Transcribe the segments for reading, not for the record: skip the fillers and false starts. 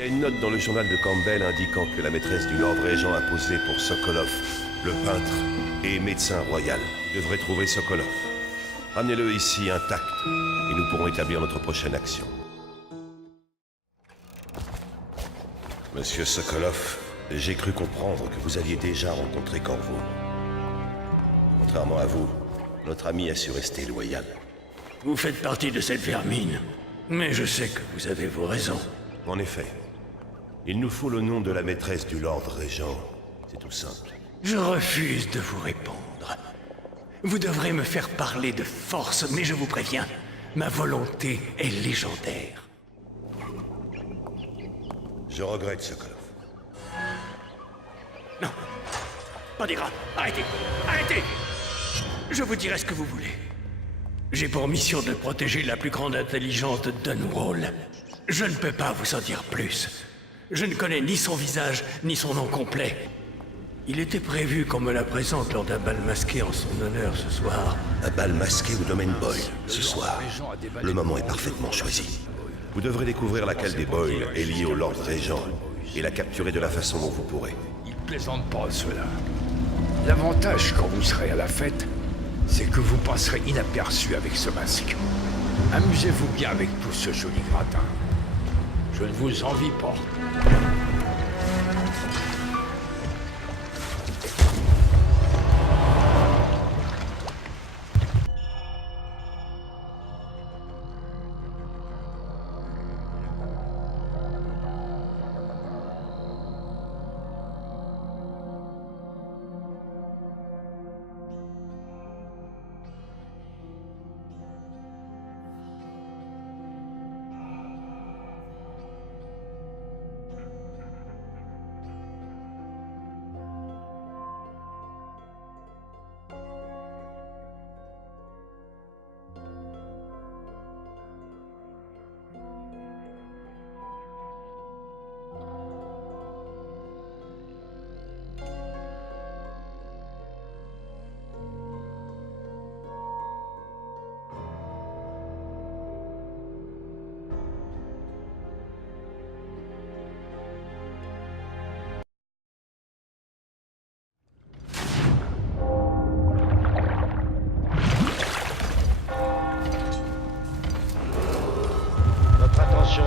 Il y a une note dans le journal de Campbell indiquant que la maîtresse du Lord Régent a posé pour Sokolov, le peintre et médecin royal. Devrait trouver Sokolov. Ramenez-le ici intact, et nous pourrons établir notre prochaine action. Monsieur Sokolov, j'ai cru comprendre que vous aviez déjà rencontré Corvo. Contrairement à vous, notre ami a su rester loyal. Vous faites partie de cette vermine, mais je sais que vous avez vos raisons. En effet, il nous faut le nom de la maîtresse du Lord Régent. C'est tout simple. Je refuse de vous répondre. Vous devrez me faire parler de force, mais je vous préviens, ma volonté est légendaire. Je regrette, Sokolov. Non, pas d'ira. Arrêtez, arrêtez. Je vous dirai ce que vous voulez. J'ai pour mission de protéger la plus grande intelligence de Dunwall. Je ne peux pas vous en dire plus. Je ne connais ni son visage, ni son nom complet. Il était prévu qu'on me la présente lors d'un bal masqué en son honneur ce soir. Un bal masqué au domaine Boyle, ce soir. Le moment est parfaitement choisi. Vous devrez découvrir laquelle des Boyle est liée au Lord Régent et la capturer de la façon dont vous pourrez. Ils plaisantent pas, ceux-là. L'avantage quand vous serez à la fête, c'est que vous passerez inaperçu avec ce masque. Amusez-vous bien avec tout ce joli gratin. Je ne vous envie pas.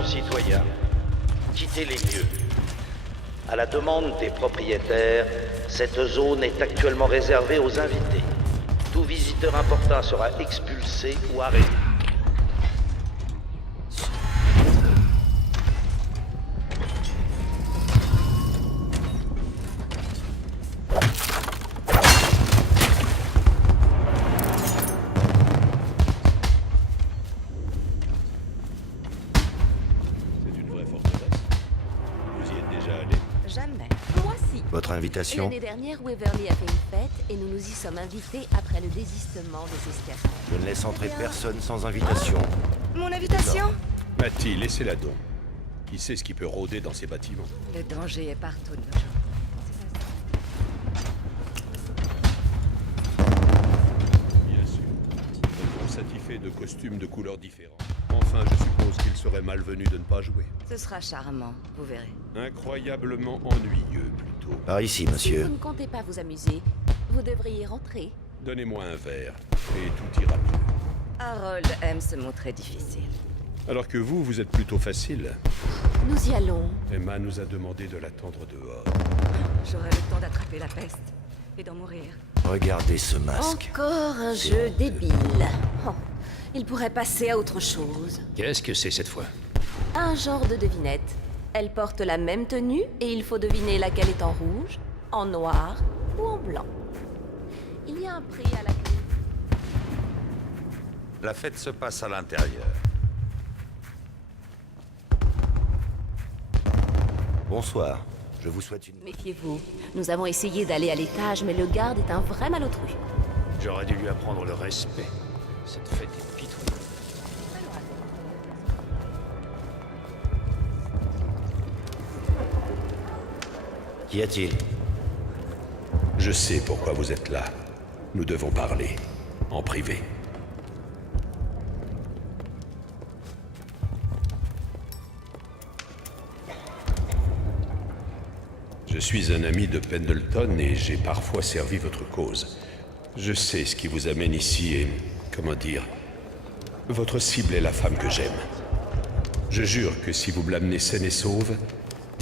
Citoyens, quittez les lieux. À la demande des propriétaires, cette zone est actuellement réservée aux invités. Tout visiteur important sera expulsé ou arrêté. Votre invitation? L'année dernière, Waverly a fait une fête et nous nous y sommes invités après le désistement des escadrons. Je ne laisse entrer personne sans invitation. Mon invitation? Matty, laissez-la donc. Qui sait ce qui peut rôder dans ces bâtiments? Le danger est partout de nos jours. Bien sûr. Un constatifé de costumes de couleurs différentes. Enfin, je suppose qu'il serait malvenu de ne pas jouer. Ce sera charmant, vous verrez. Incroyablement ennuyeux, plutôt. Par ici, Si monsieur. vous ne comptez pas vous amuser, vous devriez rentrer. Donnez-moi un verre, et tout ira mieux. Harold aime se montrer difficile. Alors que vous êtes plutôt facile. Nous y allons. Emma nous a demandé de l'attendre dehors. J'aurai le temps d'attraper la peste et d'en mourir. Regardez ce masque. Encore un jeu débile. Oh, il pourrait passer à autre chose. Qu'est-ce que c'est cette fois? Un genre de devinette. Elle porte la même tenue et il faut deviner laquelle est en rouge, en noir ou en blanc. Il y a un prix à la clé. La fête se passe à l'intérieur. Bonsoir. Je vous souhaite une... Méfiez-vous. Nous avons essayé d'aller à l'étage, mais le garde est un vrai malotru. J'aurais dû lui apprendre le respect. Cette fête est pitoyable. Qu'y a-t-il? Je sais pourquoi vous êtes là. Nous devons parler. En privé. Je suis un ami de Pendleton et j'ai parfois servi votre cause. Je sais ce qui vous amène ici et, comment dire, votre cible est la femme que j'aime. Je jure que si vous me l'amenez saine et sauve,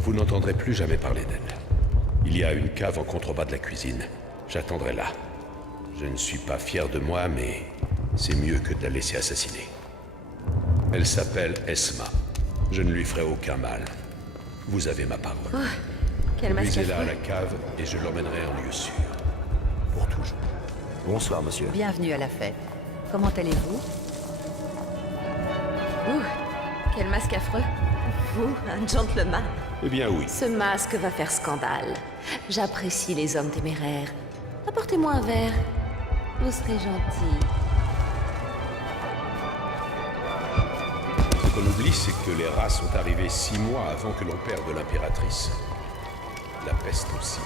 vous n'entendrez plus jamais parler d'elle. Il y a une cave en contrebas de la cuisine. J'attendrai là. Je ne suis pas fier de moi, mais c'est mieux que de la laisser assassiner. Elle s'appelle Esma. Je ne lui ferai aucun mal. Vous avez ma parole. Oh, quel masque Conduisez-la à affreux. la cave et je l'emmènerai en lieu sûr. Pour toujours. Bonsoir, monsieur. Bienvenue à la fête. Comment allez-vous? Ouh, quel masque affreux. Vous, un gentleman. Eh bien oui. Ce masque va faire scandale. J'apprécie les hommes téméraires. Apportez-moi un verre. Vous serez gentil. Ce qu'on oublie, c'est que les rats sont arrivés 6 mois avant que l'on perde l'impératrice. La peste aussi.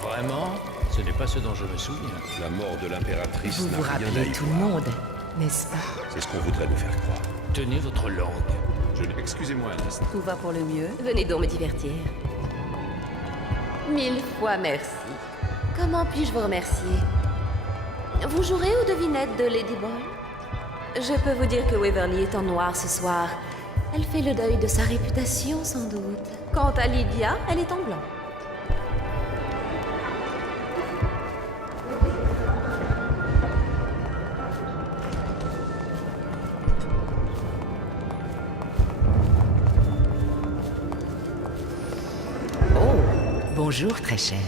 Vraiment? Ce n'est pas ce dont je me souviens. La mort de l'impératrice Vous n'a vous rien à rappelez y tout le voir. monde, n'est-ce pas? C'est ce qu'on voudrait nous faire croire. Tenez votre langue. Excusez-moi un instant. Tout va pour le mieux. Venez donc me divertir. 1000 fois merci. Comment puis-je vous remercier? Vous jouerez aux devinettes de Lady Boy? Je peux vous dire que Waverly est en noir ce soir. Elle fait le deuil de sa réputation, sans doute. Quant à Lydia, elle est en blanc. Oh, bonjour très cher.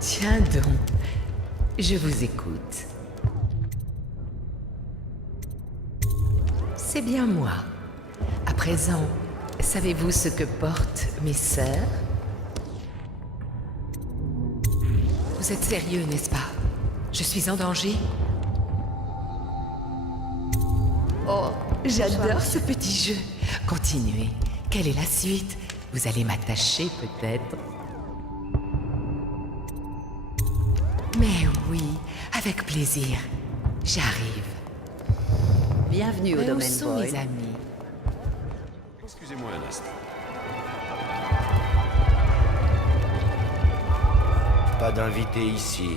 Tiens donc, je vous écoute. C'est bien moi. À présent, savez-vous ce que portent mes sœurs? Vous êtes sérieux, n'est-ce pas? Je suis en danger? Oh, j'adore ce petit jeu. Continuez. Quelle est la suite? Vous allez m'attacher peut-être? Mais oui, avec plaisir. J'arrive. Bienvenue au Mais où domaine sont Boyle. mes amis? Excusez-moi un instant. Pas d'invité ici.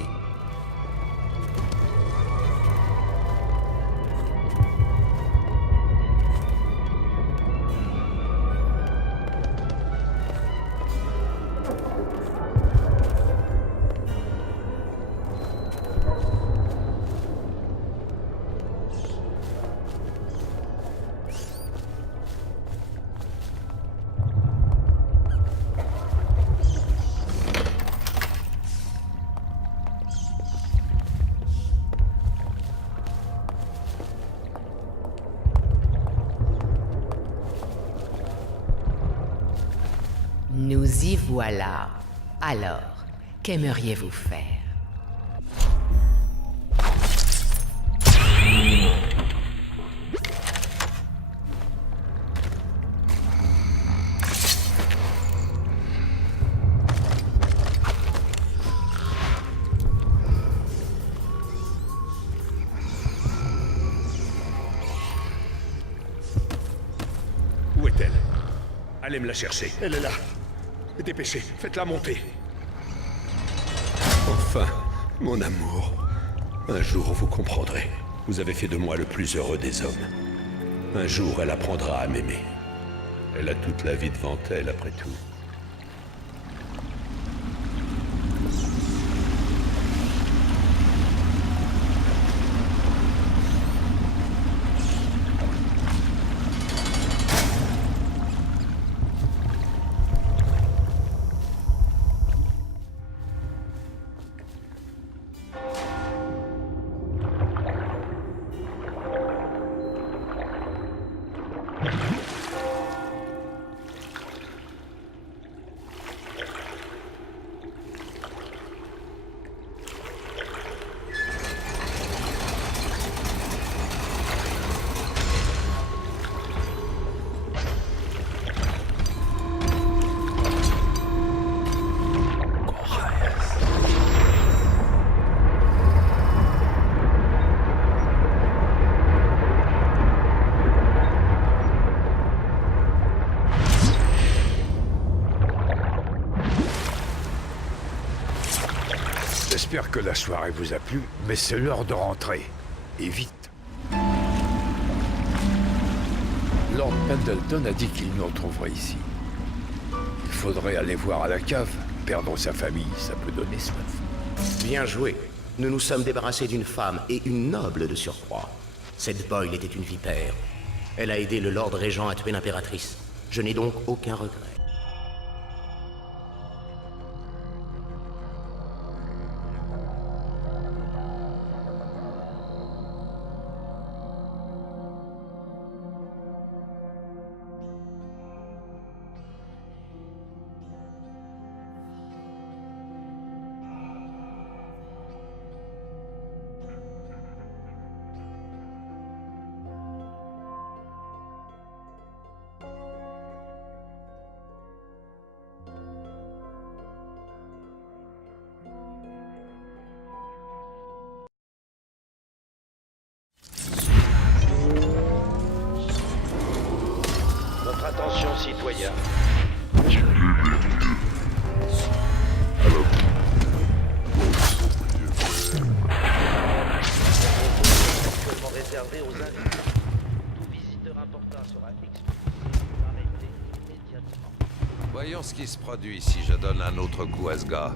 Nous y voilà. Alors, qu'aimeriez-vous faire? Où est-elle? Allez me la chercher. Elle est là. Dépêchez, faites-la monter. Enfin, mon amour. Un jour, vous comprendrez. Vous avez fait de moi le plus heureux des hommes. Un jour, elle apprendra à m'aimer. Elle a toute la vie devant elle, après tout. J'espère que la soirée vous a plu, mais c'est l'heure de rentrer. Et vite. Lord Pendleton a dit qu'il nous retrouverait ici. Il faudrait aller voir à la cave. Perdre sa famille, ça peut donner soif. Bien joué. Nous nous sommes débarrassés d'une femme, et une noble de surcroît. Cette Boyle était une vipère. Elle a aidé le Lord Régent à tuer l'impératrice. Je n'ai donc aucun regret. Votre attention, citoyens. Actuellement réservé aux invités. Tout visiteur important sera expulsé ou arrêté immédiatement. Voyons ce qui se produit si je donne un autre coup à ce gars.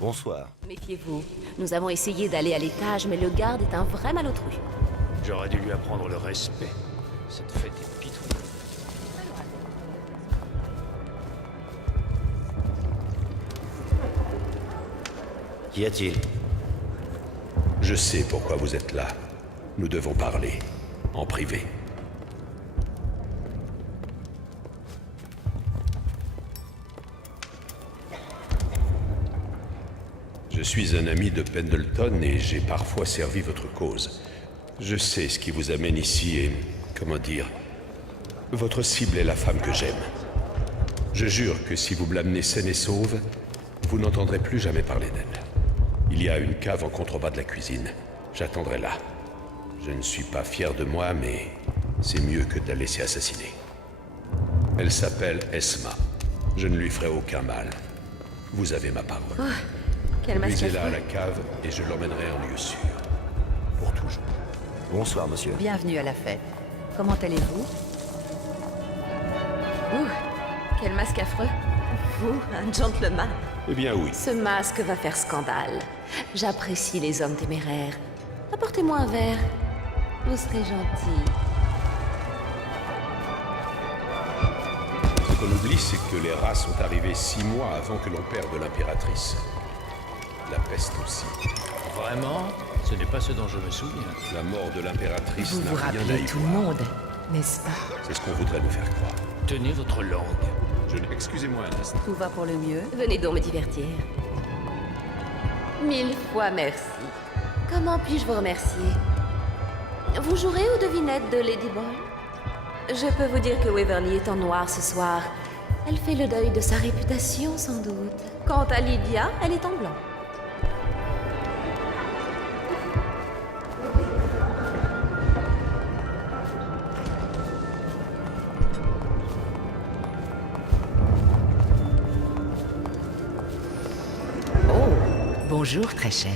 Bonsoir. Méfiez-vous. Nous avons essayé d'aller à l'étage, mais le garde est un vrai malotru. J'aurais dû lui apprendre le respect. Cette fête est pitoyable. Qu'y a-t-il? Je sais pourquoi vous êtes là. Nous devons parler. En privé. Je suis un ami de Pendleton et j'ai parfois servi votre cause. Je sais ce qui vous amène ici et... comment dire... votre cible est la femme que j'aime. Je jure que si vous me l'amenez saine et sauve, vous n'entendrez plus jamais parler d'elle. Il y a une cave en contrebas de la cuisine. J'attendrai là. Je ne suis pas fier de moi, mais c'est mieux que de la laisser assassiner. Elle s'appelle Esma. Je ne lui ferai aucun mal. Vous avez ma parole. Quel masque à Conduisez-la à feu. la cave et je l'emmènerai en lieu sûr. Pour toujours. Bonsoir, monsieur. Bienvenue à la fête. Comment allez-vous? Ouh, quel masque affreux. Vous, un gentleman. Eh bien oui. Ce masque va faire scandale. J'apprécie les hommes téméraires. Apportez-moi un verre. Vous serez gentil. Ce qu'on oublie, c'est que les rats sont arrivés 6 mois avant que l'on perde l'impératrice. La peste aussi. Vraiment? Ce n'est pas ce dont je me souviens. La mort de l'impératrice Vous n'a vous rien à rappelez y tout le voir. monde, n'est-ce pas? C'est ce qu'on voudrait nous faire croire. Tenez votre langue. Excusez-moi un instant. Tout va pour le mieux? Venez donc me divertir. 1000 fois merci. Comment puis-je vous remercier? Vous jouerez aux devinettes de Lady Boyle? Je peux vous dire que Waverly est en noir ce soir. Elle fait le deuil de sa réputation, sans doute. Quant à Lydia, elle est en blanc. Oh, bonjour très cher.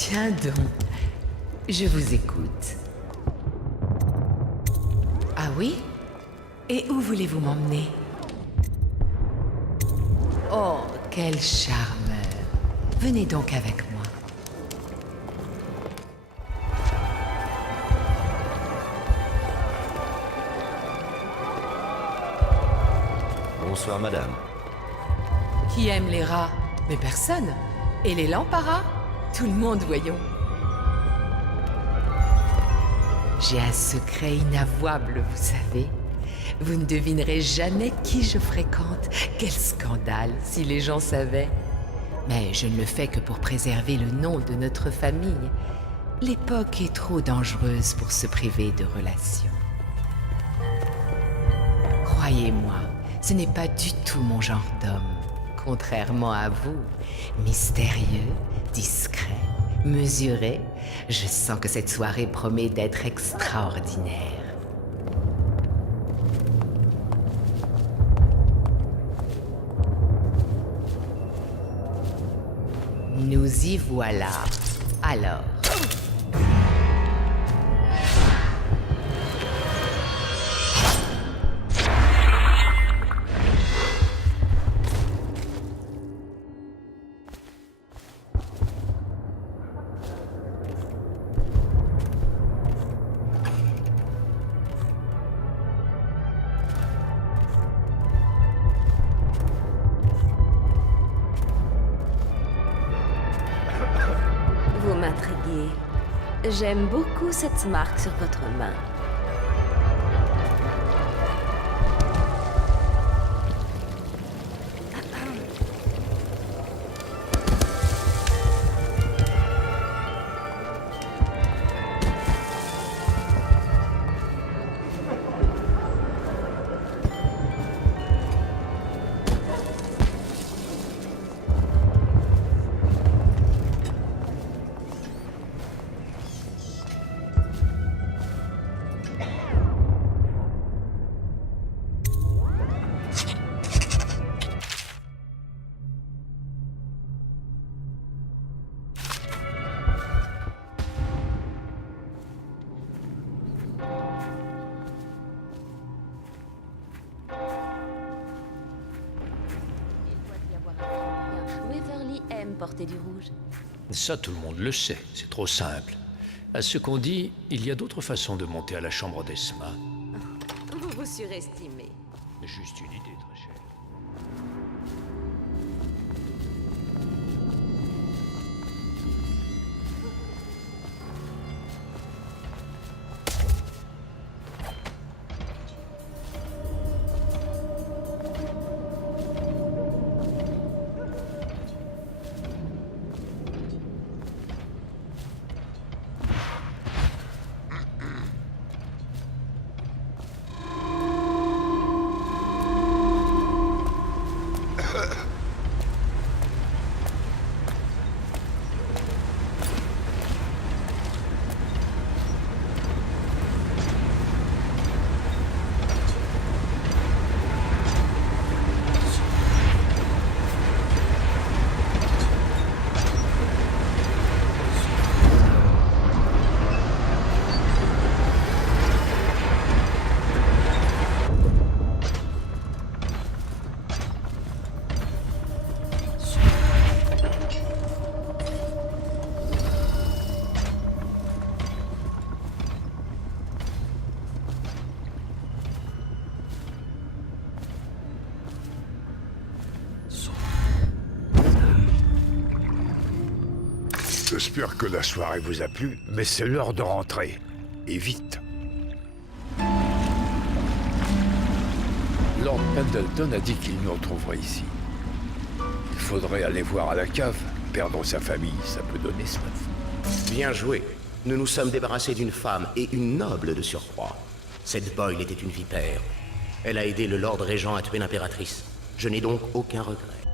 Tiens donc, je vous écoute. Ah oui? Et où voulez-vous m'emmener? Oh, quel charmeur! Venez donc avec moi. Bonsoir, madame. Qui aime les rats? Mais personne. Et les lampes à rats? Tout le monde, voyons. J'ai un secret inavouable, vous savez. Vous ne devinerez jamais qui je fréquente. Quel scandale, si les gens savaient. Mais je ne le fais que pour préserver le nom de notre famille. L'époque est trop dangereuse pour se priver de relations. Croyez-moi, ce n'est pas du tout mon genre d'homme. Contrairement à vous, mystérieux, discret, mesuré, je sens que cette soirée promet d'être extraordinaire. Nous y voilà. Alors... Vous m'intriguez. J'aime beaucoup cette marque sur votre main. Waverly aime porter du rouge. Ça, tout le monde le sait, c'est trop simple. À ce qu'on dit, il y a d'autres façons de monter à la chambre d'Esma. Vous vous surestimez. Juste une idée, très chère. J'espère que la soirée vous a plu, mais c'est l'heure de rentrer. Et vite. Lord Pendleton a dit qu'il nous retrouverait ici. Il faudrait aller voir à la cave. Perdre sa famille, ça peut donner soif. Bien joué. Nous nous sommes débarrassés d'une femme, et une noble de surcroît. Cette Boyle était une vipère. Elle a aidé le Lord Régent à tuer l'impératrice. Je n'ai donc aucun regret.